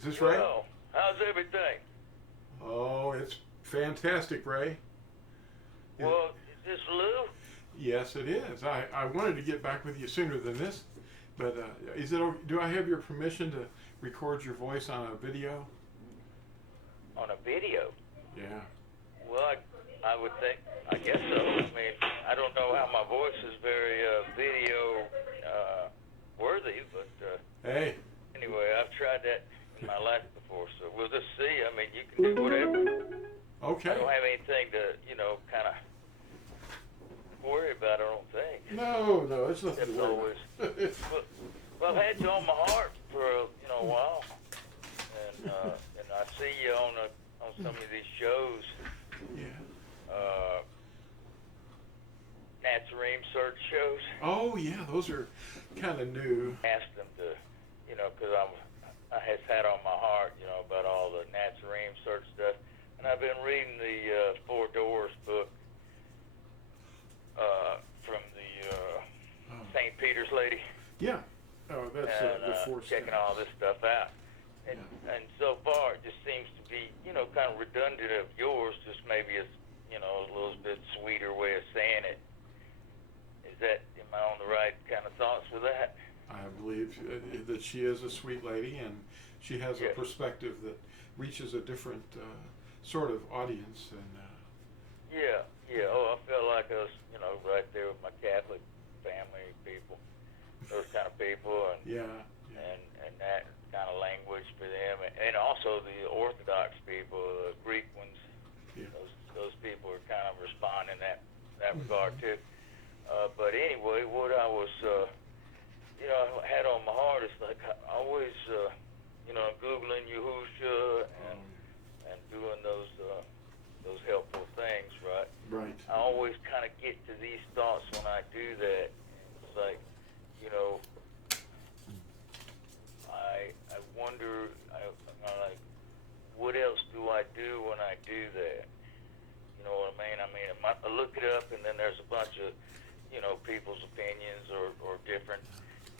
Is this Ray? Well, how's everything? Oh, it's fantastic, Ray. Well, is this Lou? Yes, it is. I wanted to get back with you sooner than this, but is it? Do I have your permission to record your voice on a video? On a video? Yeah. Well, I would think, I guess so. I mean, I don't know how my voice is very video worthy, but Hey. anyway, I've tried that in my life before, so we'll just see. I mean, you can do whatever. Okay. I don't have anything to, kind of worry about, I don't think. No, it's nothing Except to worry always. about. Well, I've had you on my heart for a while, and I see you on some of these shows. Yeah. Natsarim Search shows. Oh yeah, those are kind of new. Asked them to, because I has had on my heart, about all the Natsarim Search stuff, and I've been reading the Four Doors book from the St. Peter's lady. Yeah. Oh, that's And the four checking steps. all this stuff out. And so far, it just seems to be, kind of redundant of yours, just maybe a little bit sweeter way of saying it. Am I on the right kind of thoughts with that? I believe that she is a sweet lady, and she has a Yes. perspective that reaches a different sort of audience. And Yeah. Oh, I feel like I was, right there with my Catholic family people, those kind of people, and yeah. and that kind of language for them, and also the Orthodox people, the Greek ones. Yeah. Those people are kind of responding in that regard too. But anyway, what I was, had on my heart is like I always, Googling Yahusha and doing those helpful things, right? Right. I always kind of get to these thoughts when I do that. It's like, I wonder, like, what else do I do when I do that? You know what I mean? I look it up, and then there's a bunch of, people's opinions or different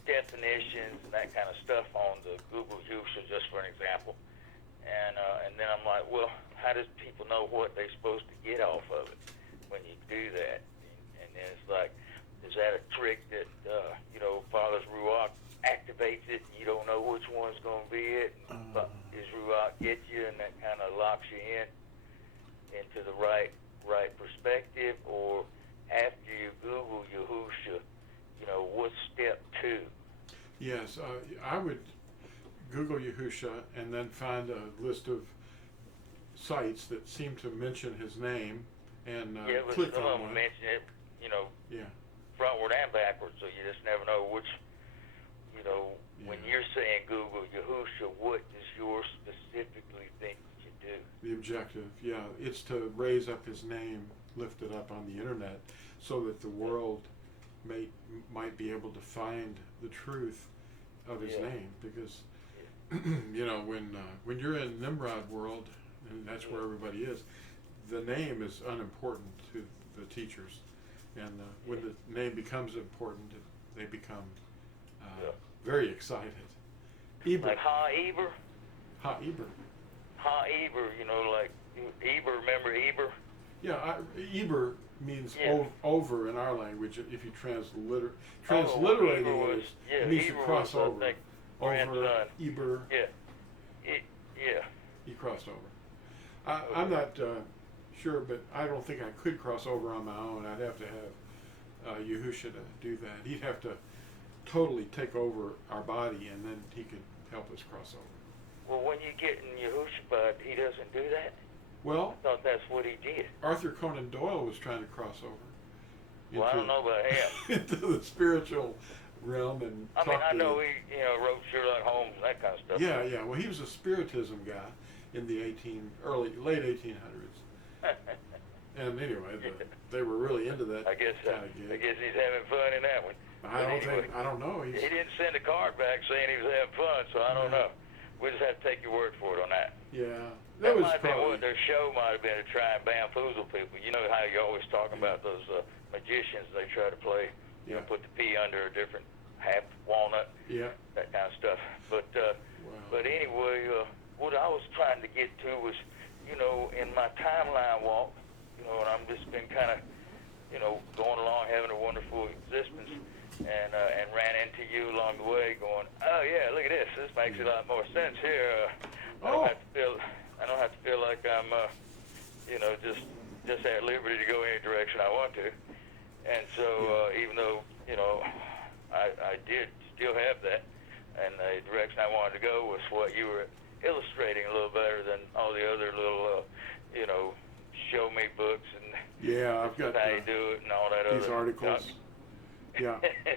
definitions and that kind of stuff on the Google Yahusha, just for an example. And then I'm like, well, how does people know what they're supposed to get off of it when you do that? And then it's like, is that a trick that, Father's Ruach activates it and you don't know which one's going to be it? But does Ruach get you and that kind of locks you into the right perspective? Or after you Google Yahusha, what's step 2? Yes, I would Google Yahusha and then find a list of sites that seem to mention his name and but click some on of them one. mention it, Yeah. frontward and backwards, so you just never know which, when Yeah. you're saying Google Yahusha, what does yours specifically think you do? The objective, yeah, it's to raise up his name, lift it up on the internet, so that the world might be able to find the truth of his name. Because when you're in Nimrod world, and that's where everybody is, the name is unimportant to the teachers, and when the name becomes important, they become very excited. Eber. Like Ha-Eber? Ha-Eber. Ha-Eber, like Eber, remember Eber? Yeah, Eber means Yeah. over in our language. If you transliterate Eber was, it means Eber to cross was, over. I think, Over, grandson. Eber, Yeah. he crossed over. I'm not sure, but I don't think I could cross over on my own. I'd have to have Yahusha to do that. He'd have to totally take over our body, and then he could help us cross over. Well, when you get in Yahushua, he doesn't do that? Well, I thought that's what he did. Arthur Conan Doyle was trying to cross over. Well, I don't know about him. into the spiritual realm and I know he, wrote Sherlock Holmes and that kind of stuff. Yeah. Well, he was a spiritism guy in the late 1800s. And anyway, they were really into that I guess kind of gig. I guess he's having fun in that one. I don't know. He didn't send a card back saying he was having fun, so I don't know. We just have to take your word for it on that. Yeah, That was might have been probably what their show might have been, to try and bamboozle people. You know how you're always talking about those magicians, they try to play, put the P under a different half walnut, Yeah. that kind of stuff. But Wow. but anyway, what I was trying to get to was, in my timeline walk, and I'm just been kind of, going along, having a wonderful existence, and ran into you along the way, going, oh yeah, look at this. This makes a lot more sense here. I don't have to feel like I'm, just at liberty to go any direction I want to. And so, even though, I did still have that, and the direction I wanted to go was what you were illustrating a little better than all the other little, show me books and Yeah, I've got how you do it and all that these other articles. junk. Yeah.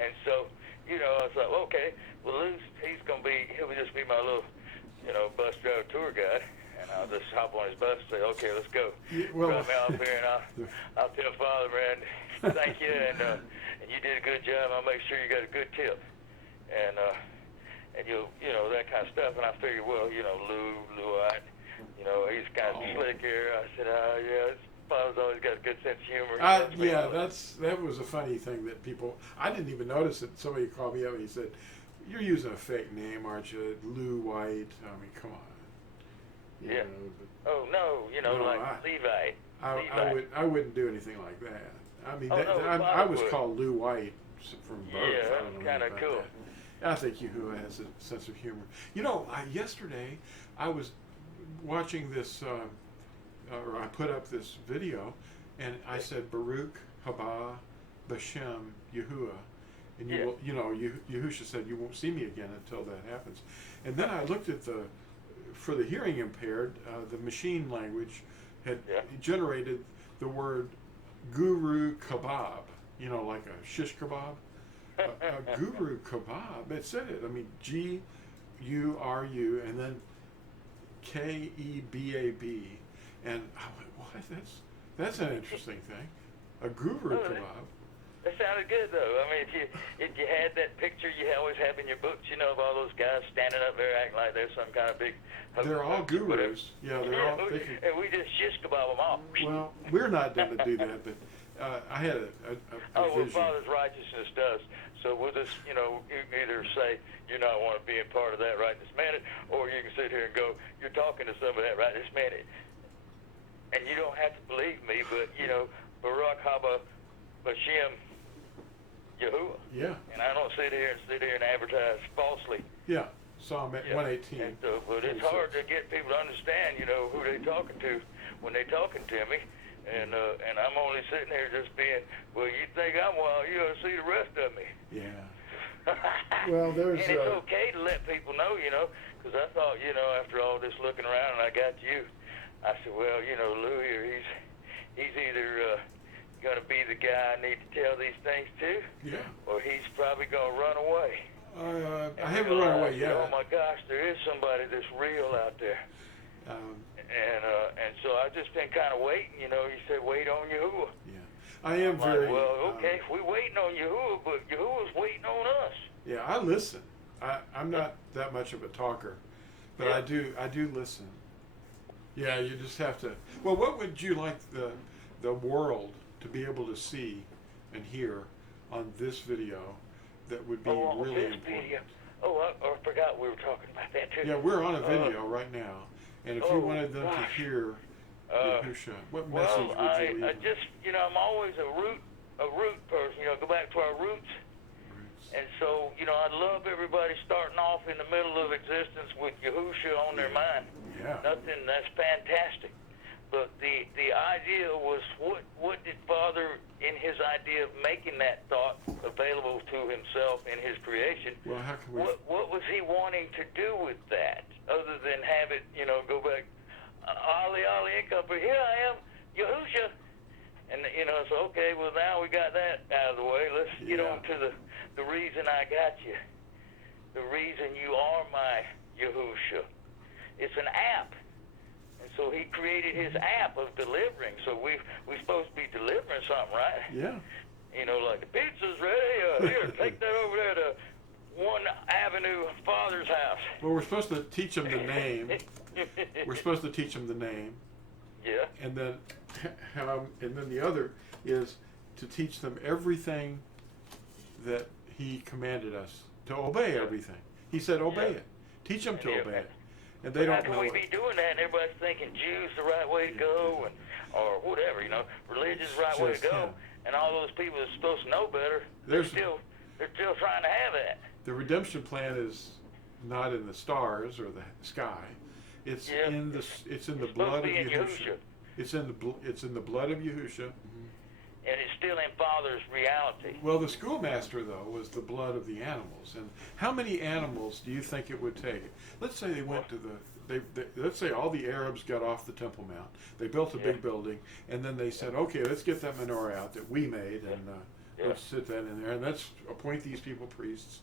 And so, I was like, well, okay, well, he'll just be my little, bus driver tour guide, and I'll just hop on his bus and say, okay, let's go. Yeah, well, Drop me off here, and I'll tell Father, man, thank you, and you did a good job. I'll make sure you got a good tip, and that kind of stuff. And I figured, well, Lou-eyed, he's kind of slick here. I said, yeah, Father's always got a good sense of humor. Yeah, that was a funny thing that people. I didn't even notice it. Somebody called me up and he said, "You're using a fake name, aren't you, Lou White?" I mean, come on. Yeah. Oh no, like Levi. I wouldn't do anything like that. I mean, no, I was would. called Lou White from birth. Yeah, I don't know that's kind of about cool. that. I think Yahuwah has a sense of humor. Yesterday I was watching this, or I put up this video, and I said Baruch haba b'shem Yahuwah, and Yahusha said you won't see me again until that happens. And then I looked at for the hearing impaired, the machine language had generated the word guru kebab, like a shish kebab. A guru kebab. It said it. I mean, Guru, and then Kebab, and I went, what? That's an interesting thing. A guru kebab. That sounded good, though. I mean, if you had that picture you always have in your books, of all those guys standing up there acting like they're some kind of big. They're all gurus. Yeah, they're all. And we just shish kebab them all. Well, we're not going to do that, but I had a well, vision. Father's righteousness does. So we'll just, you can either say you're not want to be a part of that right this minute, or you can sit here and go, you're talking to some of that right this minute. And you don't have to believe me, but, Baruch haba b'shem Yahuwah. Yeah. And I don't sit here and advertise falsely. Yeah. Psalm 118. And so, but it's hard to get people to understand, who they're talking to when they're talking to me. And I'm only sitting here just being, well, you think I'm wild, you ought to see the rest of me. Yeah. Well, there's. And it's okay to let people know, because I thought, after all this looking around and I got you, I said, well, Lou here, he's either going to be the guy I need to tell these things to, or he's probably going to run away. I haven't run away yet. Oh my gosh, there is somebody that's real out there. And so I've just been kind of waiting, you said wait on Yahuwah. Yeah. I am very. Well, okay, we're waiting on Yahuwah, but Yahuwah's waiting on us. Yeah, I listen. I'm not that much of a talker, but I do listen. Yeah, you just have to. Well, what would you like the world to be able to see and hear on this video that would be really important? Video. Oh, I forgot we were talking about that too. Yeah, we're on a video right now, and if you wanted them to hear Yahusha, what message would you leave? I just, I'm always a root person. Go back to our roots. And so, I love everybody starting off in the middle of existence with Yahusha on their mind. Yeah. Nothing, that's fantastic. But the idea was, what did Father, in his idea of making that thought available to himself in his creation, well, how can we... what was he wanting to do with that, other than have it, go back, Ali, here I am, Yahusha. And, so, okay, well, now we got that out of the way. Let's get on to the reason I got you. The reason you are my Yahusha. It's an app. And so he created his app of delivering. So we're supposed to be delivering something, right? Yeah. Like the pizza's ready. Here, take that over there to 1 Avenue Father's house. Well, we're supposed to teach them the name. We're supposed to teach them the name. Yeah. And then the other is to teach them everything that he commanded us to obey everything. He said, obey it. Teach them to obey it. And they don't know How can we it. be doing that and everybody's thinking Jews the right way to go, and or whatever, religion's the right way to go, and all those people are supposed to know better, they're still trying to have that. The redemption plan is not in the stars or the sky. It's in the blood of Yahushua. It's in the blood of Yahushua. And it's still in Father's reality. Well, the schoolmaster, though, was the blood of the animals. And how many animals do you think it would take? Let's say they went to let's say all the Arabs got off the Temple Mount. They built a big building, and then they said, okay, let's get that menorah out that we made, and let's sit that in there, and let's appoint these people priests,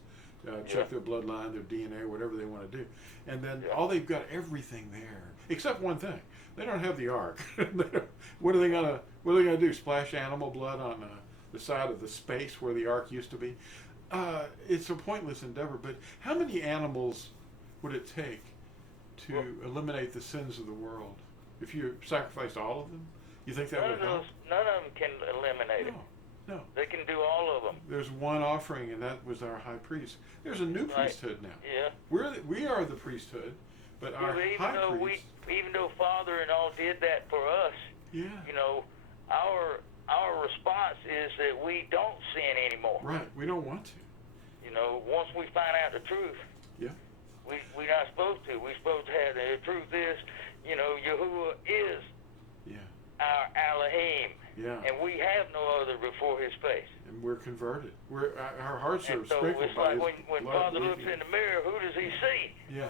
check their bloodline, their DNA, whatever they want to do. And then they've got everything there, except one thing. They don't have the ark. What are they gonna do? Splash animal blood on the side of the space where the ark used to be? It's a pointless endeavor. But how many animals would it take to eliminate the sins of the world? If you sacrificed all of them, you think that would help? None of them can eliminate it. No. They can do all of them. There's one offering, and that was our high priest. There's a new priesthood now. Yeah. We are the priesthood, but our high priest. Even though Father and all did that for us, our response is that we don't sin anymore. Right. We don't want to. Once we find out the truth. Yeah. We're not supposed to. We're supposed to have the truth is, Yahuwah is our Elohim. Yeah. And we have no other before his face. And we're converted. Our hearts are so sprinkled it's by like his when blood Father looks in the mirror, who does he see? Yeah.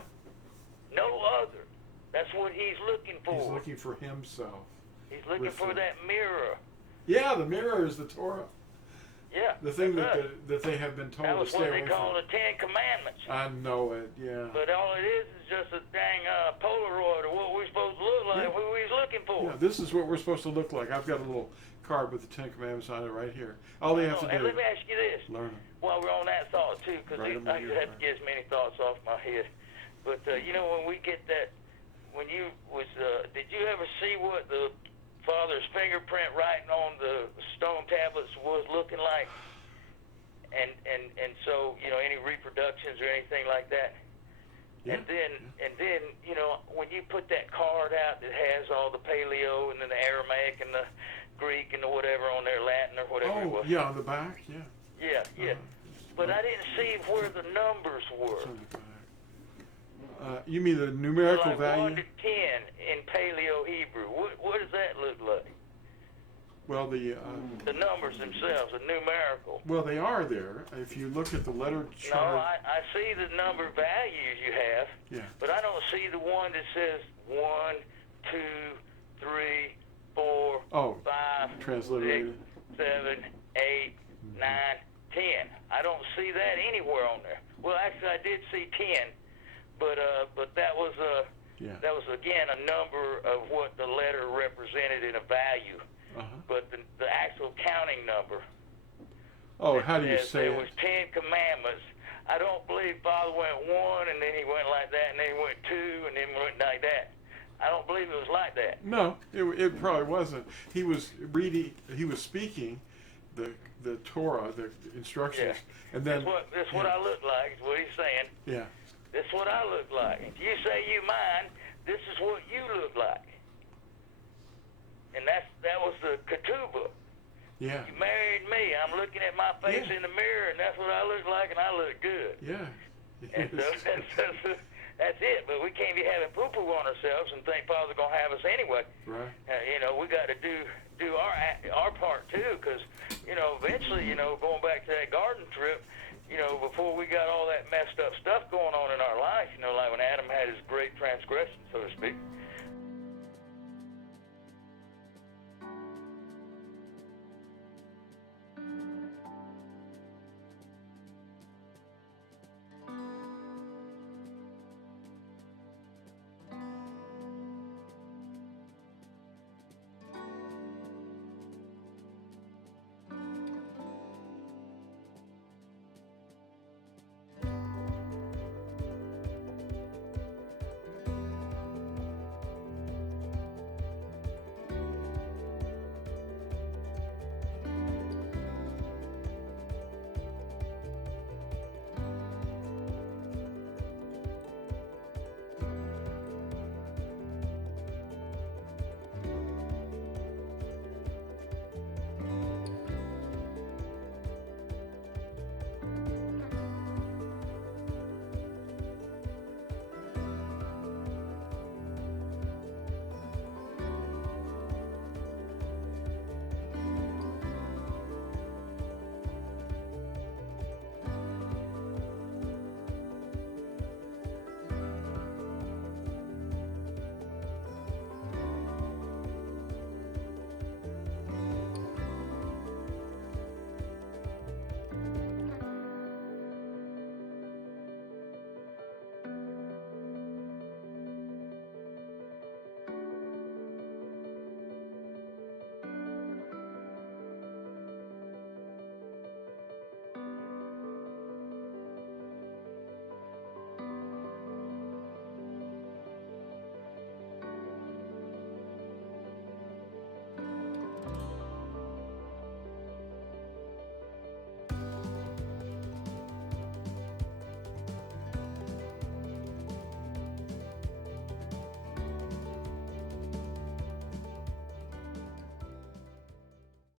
No other. That's what he's looking for. He's looking for himself. He's looking for that mirror. Yeah, the mirror is the Torah. Yeah. The thing that they have been told that was to stay what they away call from. the Ten Commandments. I know it, yeah. But all it is just a dang Polaroid of what we're supposed to look like, who he's looking for. Yeah, this is what we're supposed to look like. I've got a little card with the Ten Commandments on it right here. All they have to do. And let me ask you this. Learn them. While we're on that thought, too, because I just have to get as many thoughts off my head. But, when we get that, did you ever see what the Father's fingerprint writing on the stone tablets was looking like? And so, any reproductions or anything like that? Yeah. And then, when you put that card out that has all the Paleo and then the Aramaic and the Greek and the whatever on there, Latin or whatever it was. Yeah, on the back, yeah. Yeah. But I didn't see where the numbers were. It's on the back. You mean the numerical like value? 1 to 10 in Paleo Hebrew. What does that look like? Well, the numbers themselves, the numerical. Well, they are there. If you look at the letter chart. No, I see the number values you have. Yeah. But I don't see the one that says 1, 2, 3, 4, 5, transliterated. 6, 7, 8, 9, 10. I don't see that anywhere on there. Well, actually, I did see 10, but that was again a number of what the letter represented in a value. But the actual counting number. Oh, how do you say it? There was 10 commandments. I don't believe Father went 1, and then he went like that, and then he went 2, and then went like that. I don't believe it was like that. No, it probably wasn't. He was speaking the Torah, the instructions, and then that's what I look like. Is what he's saying. Yeah. That's what I look like. If you say you mine, this is what you look like. And that was the ketubah. Yeah. You married me. I'm looking at my face in the mirror, and that's what I look like, and I look good. Yeah. And so that's it. But we can't be having poo-poo on ourselves and think Father's going to have us anyway. Right. We got to do our part, too, because, eventually, going back to that garden trip, before we got